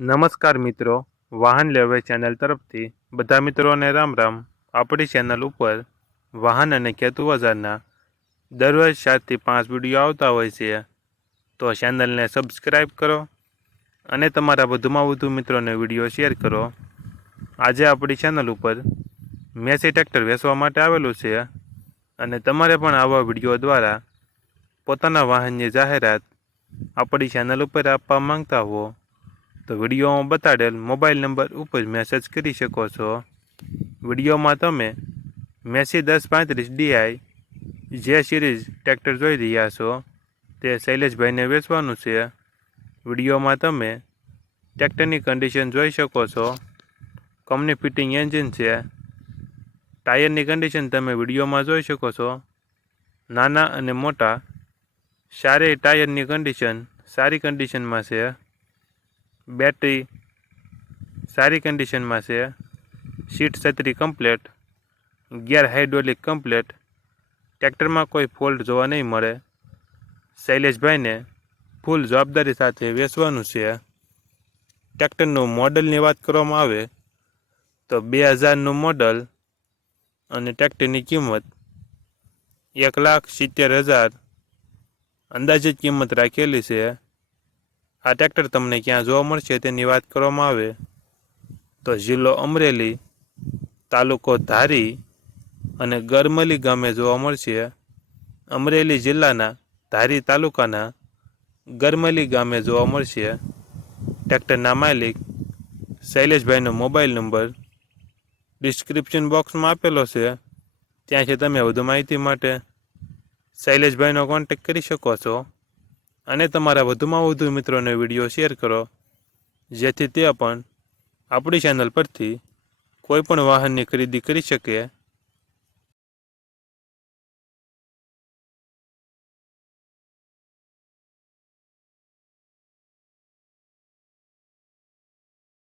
નમસ્કાર મિત્રો, વાહન લેવે ચેનલ તરફથી બધા મિત્રોને રામ રામ। આપણી ચેનલ ઉપર વાહન અને ખેત બજારના દરરોજ 7 થી 5 વિડીયો આવતા હોય છે, તો ચેનલને સબસ્ક્રાઈબ કરો અને તમારા વધુમાં વધુ મિત્રોને વિડીયો શેર કરો। આજે આપણી ચેનલ ઉપર મેસી ટ્રેક્ટર વેચવા માટે આવેલું છે અને તમારે પણ આવા વિડીયો દ્વારા પોતાના વાહનની જાહેરાત આપણી ચેનલ ઉપર આપવા માંગતા હો તો વિડીયોમાં બતાડેલ મોબાઈલ નંબર ઉપર મેસેજ કરી શકો છો। વિડીયોમાં તમે મેસી 1035 DI જે સિરીઝ ટ્રેક્ટર જોઈ રહ્યા છો તે શૈલેષભાઈને વેચવાનું છે। વિડીયોમાં તમે ટ્રેક્ટરની કન્ડિશન જોઈ શકો છો। કંપની ફિટિંગ એન્જિન છે। ટાયરની કન્ડિશન તમે વિડીયોમાં જોઈ શકો છો, નાના અને મોટા સારી ટાયરની કન્ડિશન સારી કન્ડિશનમાં છે। બેટરી સારી કન્ડિશનમાં છે। સીટ છત્રી કમ્પ્લેટ, ગિયર હાઇડ્રોલિક કમ્પ્લેટ, ટ્રેક્ટરમાં કોઈ ફોલ્ટ જોવા નહીં મળે। શૈલેષભાઈને ફૂલ જવાબદારી સાથે વેચવાનું છે। ટ્રેક્ટરનું મોડલની વાત કરવામાં આવે તો 2000નું મોડલ અને ટ્રેક્ટરની કિંમત 1,70,000 અંદાજિત કિંમત રાખેલી છે। આ ટ્રેક્ટર તમને ક્યાં જોવા મળશે તેની વાત કરવામાં આવે તો જિલ્લો અમરેલી, તાલુકો ધારી અને ગરમલી ગામે જોવા મળશે। અમરેલી જિલ્લાના ધારી તાલુકાના ગરમલી ગામે જોવા મળશે। ટ્રેક્ટરના માલિક શૈલેષભાઈનો મોબાઈલ નંબર ડિસ્ક્રિપ્શન બોક્સમાં આપેલો છે, ત્યાંથી તમે વધુ માહિતી માટે શૈલેષભાઈનો કોન્ટેક્ટ કરી શકો છો અને તમારા વધુમાં વધુ મિત્રોને વિડીયો શેર કરો, જેથી તે પણ આપણી ચેનલ પરથી કોઈ પણ વાહનની ખરીદી કરી શકે।